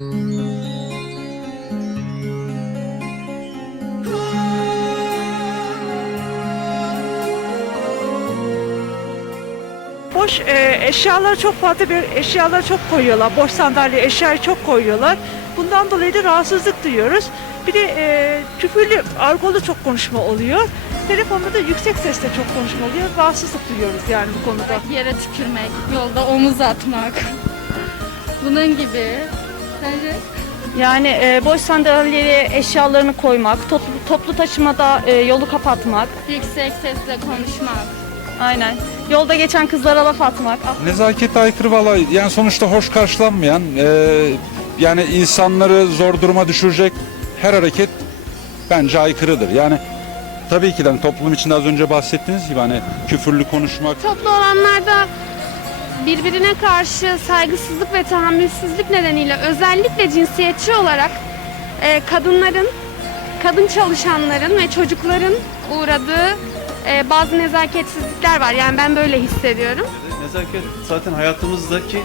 Boş e, eşyaları çok fazla bir eşyaları çok koyuyorlar. Boş sandalye eşyayı çok koyuyorlar. Bundan dolayı da rahatsızlık duyuyoruz. Bir de e, küfürlü, argolu çok konuşma oluyor. Telefonda da yüksek sesle çok konuşma oluyor. Rahatsızlık duyuyoruz yani bu konuda. Yere tükürmek, yolda omuz atmak. Bunun gibi. Sence? Yani e, boş sandalyeye eşyalarını koymak, toplu, toplu taşımada e, yolu kapatmak. Yüksek sesle konuşmak. Aynen. Yolda geçen kızlara laf atmak. Nezakete aykırı valla yani sonuçta hoş karşılanmayan e, yani insanları zor duruma düşürecek her hareket bence aykırıdır. Yani tabii ki de toplum içinde az önce bahsettiğiniz gibi hani küfürlü konuşmak Toplu alanlarda birbirine karşı saygısızlık ve tahammülsüzlük nedeniyle özellikle cinsiyetçi olarak e, kadınların, kadın çalışanların ve çocukların uğradığı e, bazı nezaketsizlikler var. Yani ben böyle hissediyorum. Nezaket zaten hayatımızdaki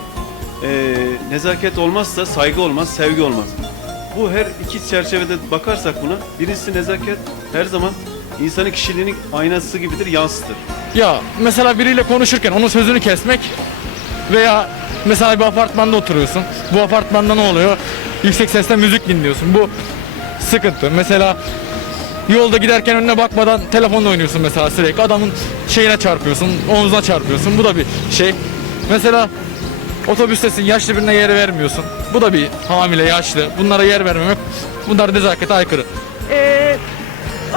e, nezaket olmazsa saygı olmaz, sevgi olmaz. Bu her iki çerçevede bakarsak buna, birincisi nezaket her zaman insanın kişiliğinin aynası gibidir, yansıtır. Ya mesela biriyle konuşurken onun sözünü kesmek veya mesela bir apartmanda oturuyorsun. Bu apartmanda ne oluyor? Yüksek sesle müzik dinliyorsun. Bu sıkıntı. Mesela yolda giderken önüne bakmadan telefonla oynuyorsun mesela sürekli. Adamın şeyine çarpıyorsun, omzuna çarpıyorsun. Bu da bir şey. Mesela otobüstesin yaşlı birine yer vermiyorsun. Bu da bir hamile, yaşlı. Bunlara yer vermemek bunlar nezakete aykırı. E,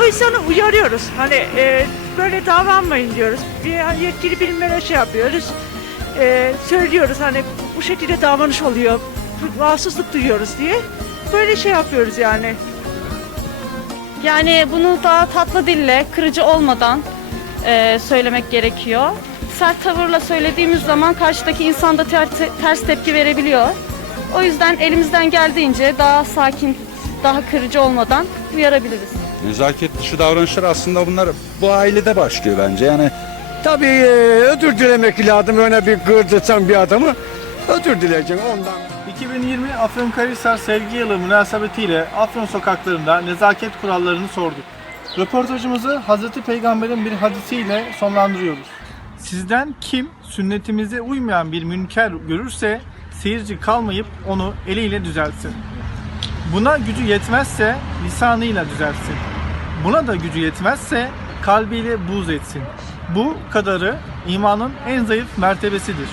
o insanı uyarıyoruz. Hani e, böyle davranmayın diyoruz. Bir yetkili birimlere şey yapıyoruz. E, söylüyoruz hani bu şekilde davranış oluyor. Rahatsızlık duyuyoruz diye. Böyle şey yapıyoruz yani. Yani bunu daha tatlı dille, kırıcı olmadan e, söylemek gerekiyor. Sert tavırla söylediğimiz zaman karşıdaki insan da ter- ters tepki verebiliyor. O yüzden elimizden geldiğince daha sakin, daha kırıcı olmadan uyarabiliriz. nezaket dışı davranışlar aslında bunlar bu ailede başlıyor bence. Yani Tabii e, özür dilemek lazım öyle bir kırdırsan bir adamı özür dileyeceksin ondan. 2020 Afyonkarahisar Sevgi Yılı münasebetiyle Afyon sokaklarında nezaket kurallarını sorduk. Röportajımızı Hazreti Peygamber'in bir hadisiyle sonlandırıyoruz. Sizden kim sünnetimize uymayan bir münker görürse seyirci kalmayıp onu eliyle düzeltsin. Buna gücü yetmezse lisanıyla düzeltsin. Buna da gücü yetmezse kalbiyle buğz etsin. Bu kadarı imanın en zayıf mertebesidir.